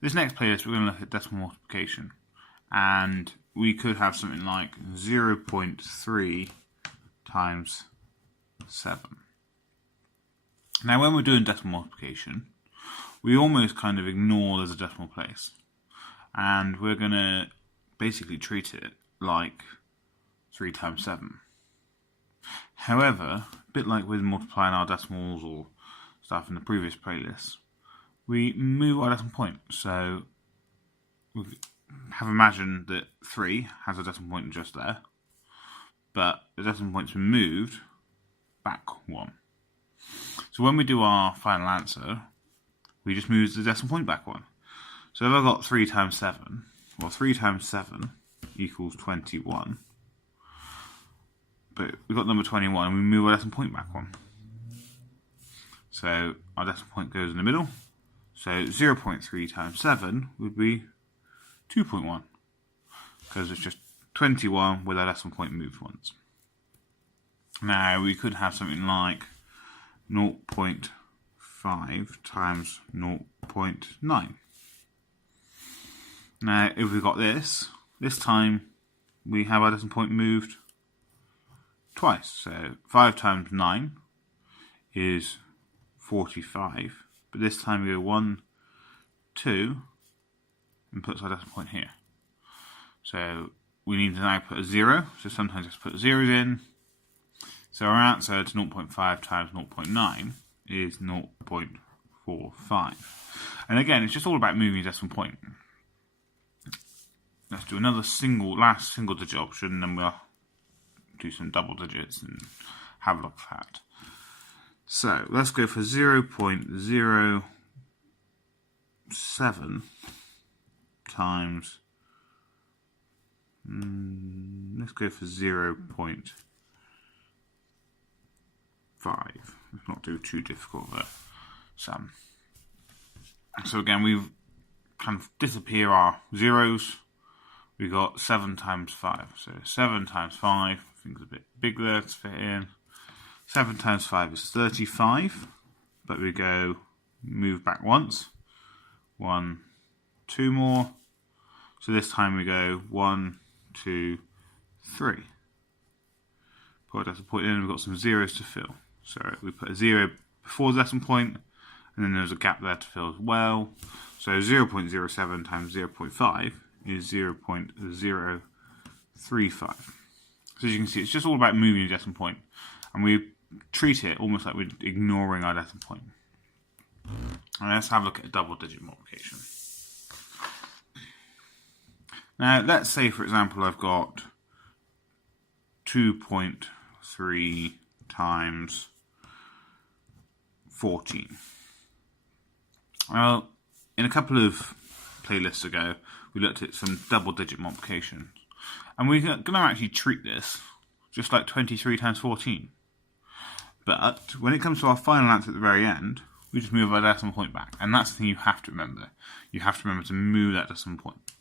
This next playlist, we're going to look at decimal multiplication. And we could have something like 0.3 times 7. Now, when we're doing decimal multiplication, we almost kind of ignore there's a decimal place. And we're going to basically treat it like 3 times 7. However, a bit like with multiplying our decimals or stuff in the previous playlist, we move our decimal point. So we have imagined that 3 has a decimal point just there, but the decimal point's been moved back 1. So when we do our final answer, we just move the decimal point back 1. So if I've got 3 times 7, well, 3 times 7 equals 21. But we've got number 21 and we move our decimal point back 1. So our decimal point goes in the middle. So 0.3 times 7 would be 2.1. Because it's just 21 with our decimal point moved once. Now we could have something like 0.5 times 0.9. Now if we've got this time we have our decimal point moved twice. So 5 times 9 is 45. But this time we go 1, 2, and puts our decimal point here. So we need to now put a 0. So sometimes just put zeros in. So our answer to 0.5 times 0.9 is 0.45. And again, it's just all about moving a decimal point. Let's do another last single digit option, and then we'll do some double digits and have a look at that. So let's go for 0.07 times, let's go for 0.5. Let's not do too difficult of a sum. So again, we kind of disappear our zeros. We got 7 times 5. So 7 times 5, things a bit big there to fit in. 7 times 5 is 35, but we go move back once. 1, 2 more. So this time we go 1, 2, 3. Put our decimal point in, and we've got some zeros to fill. So we put a 0 before the decimal point, and then there's a gap there to fill as well. So 0.07 times 0.5 is 0.035. So as you can see, it's just all about moving the decimal point, and we treat it almost like we're ignoring our decimal point. And let's have a look at a double digit multiplication. Now let's say, for example, I've got 2.3 times 14. Well, in a couple of playlists ago, we looked at some double digit multiplications. And we're going to actually treat this just like 23 times 14. But when it comes to our final answer at the very end, we just move our decimal point back. And that's the thing you have to remember. You have to remember to move that decimal point.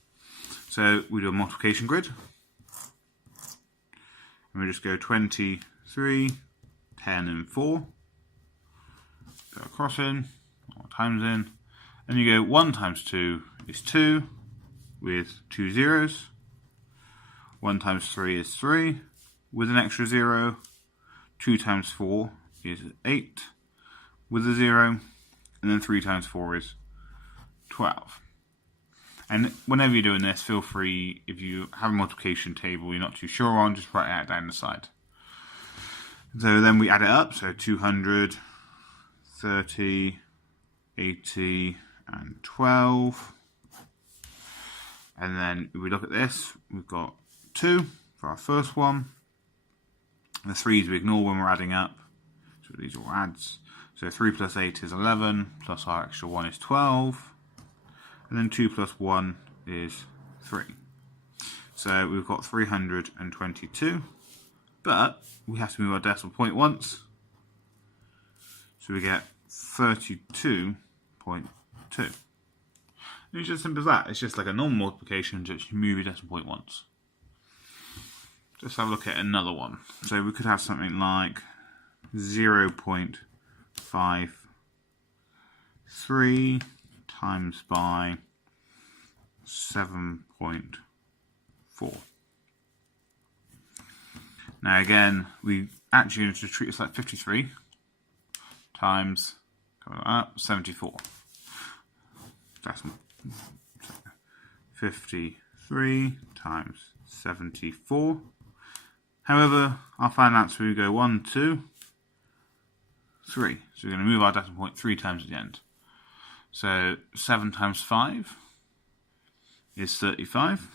So we do a multiplication grid. And we just go 23, 10 and 4. Go across in, or times in. And you go 1 times 2 is 2 with 2 zeros. 1 times 3 is 3 with an extra 0. 2 times 4 is 8 with a 0. And then 3 times 4 is 12. And whenever you're doing this, feel free, if you have a multiplication table you're not too sure on, just write it out down the side. So then we add it up, so 200, 30, 80, and 12. And then if we look at this, we've got 2 for our first one. The 3s we ignore when we're adding up, so these are all adds. So 3 plus 8 is 11, plus our extra 1 is 12. And then 2 plus 1 is 3. So we've got 322. But we have to move our decimal point once. So we get 32.2. It's just as simple as that. It's just like a normal multiplication, just you move your decimal point once. Just have a look at another one. So we could have something like 0.53 times by 7.4. Now again, we actually need to treat this like 53 times 74. That's 53 times 74. However, our final answer we go 1, 2, 3. So we're going to move our decimal point 3 times at the end. So 7 times 5 is 35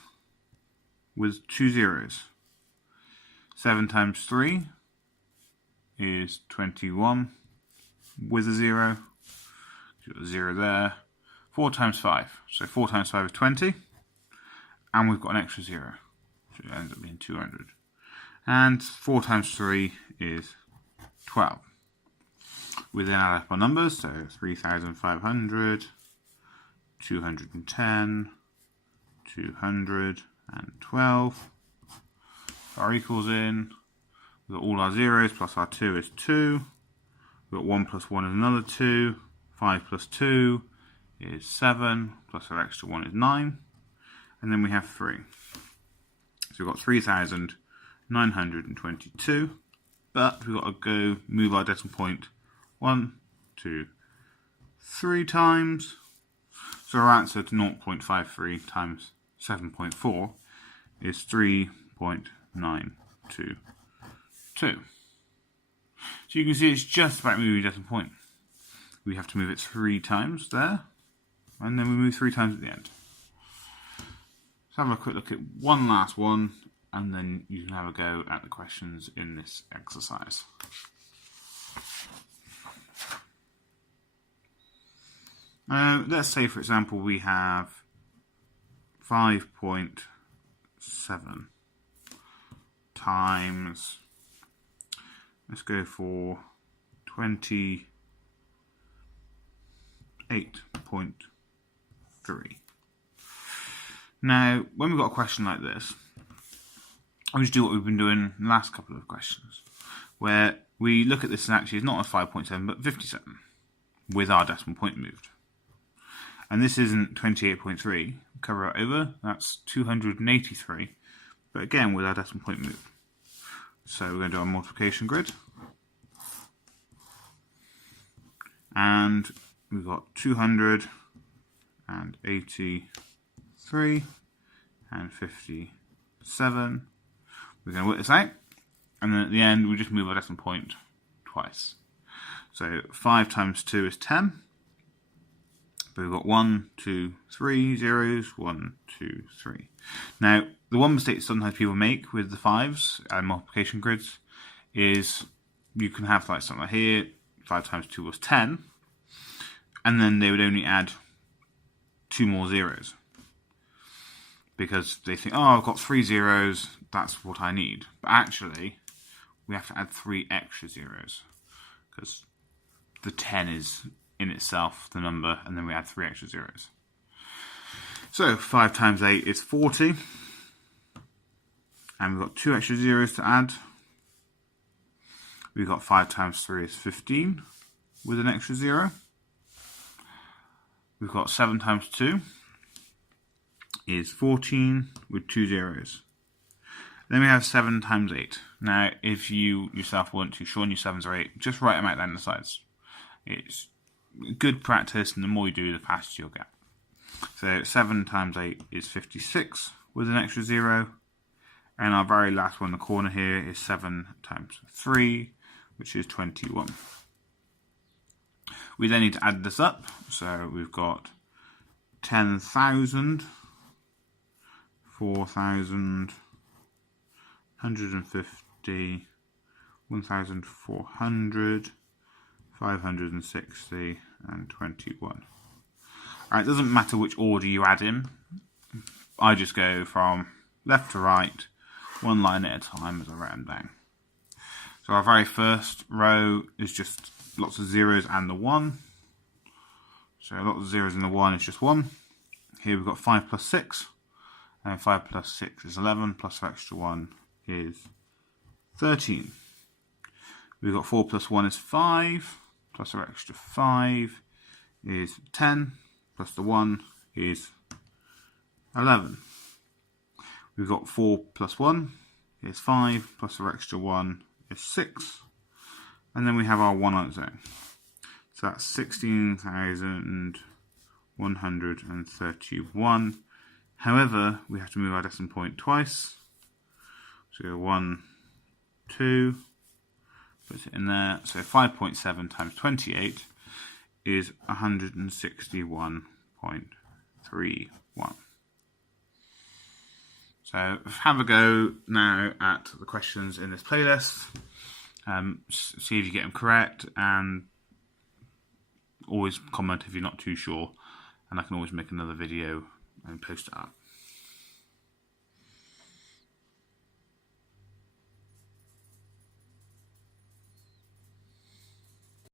with 2 zeros. 7 times 3 is 21 with a 0. Got a 0 there. 4 times 5. So 4 times 5 is 20. And we've got an extra 0. So it ends up being 200. And 4 times 3 is 12. We then add up our numbers. So 3,500, 210, 212. Our equals in. We've got all our zeros plus our 2 is 2. We've got 1 plus 1 is another 2. 5 plus 2 is 7. Plus our extra 1 is 9. And then we have 3. So we've got 3,922. But we've got to go move our decimal point 1, 2, 3 times. So our answer to 0.53 times 7.4 is 3.922. So you can see it's just about moving the decimal point. We have to move it 3 times there, and then we move 3 times at the end. Let's have a quick look at one last one, and then you can have a go at the questions in this exercise. Let's say, for example, we have 5.7 times, let's go for 28.3. Now, when we've got a question like this, I just do what we've been doing in the last couple of questions, where we look at this and actually it's not a 5.7 but 57 with our decimal point moved. And this isn't 28.3, cover it over, that's 283, but again with our decimal point moved. So we're going to do our multiplication grid. And we've got 283 and 57. We're going to work this out. And then at the end, we just move our decimal point twice. So 5 times 2 is 10. But we've got 1, 2, 3 zeros, 1, 2, 3. Now, the one mistake sometimes people make with the 5s and multiplication grids is you can have like something like here, 5 times 2 was 10, and then they would only add 2 more zeros. Because they think, oh, I've got 3 zeros, that's what I need. But actually, we have to add 3 extra zeros. Because the 10 is in itself the number, and then we add 3 extra zeros. So 5 times 8 is 40. And we've got 2 extra zeros to add. We've got 5 times 3 is 15 with an extra 0. We've got 7 times 2 is 14 with 2 zeros. Then we have 7 times 8. Now, if you yourself weren't too sure on your 7s or 8, just write them out down the sides. It's good practice, and the more you do, the faster you'll get. So 7 times 8 is 56 with an extra 0. And our very last one in the corner here is 7 times 3, which is 21. We then need to add this up. So we've got 10,000, 4,000, 150, 1,400, 560, and 21. Alright, it doesn't matter which order you add in. I just go from left to right, one line at a time as I write them down. So our very first row is just lots of zeros and the 1. So lots of zeros and the 1 is just 1. Here we've got 5 plus 6. And 5 plus 6 is 11, plus our extra 1 is 13. We've got 4 plus 1 is 5, plus our extra 5 is 10, plus the 1 is 11. We've got 4 plus 1 is 5, plus our extra 1 is 6. And then we have our 1 answer. So that's 16,131. However, we have to move our decimal point twice. So go 1, 2, put it in there. So 5.7 times 28 is 161.31. So have a go now at the questions in this playlist. See if you get them correct, and always comment if you're not too sure, and I can always make another video and post it up.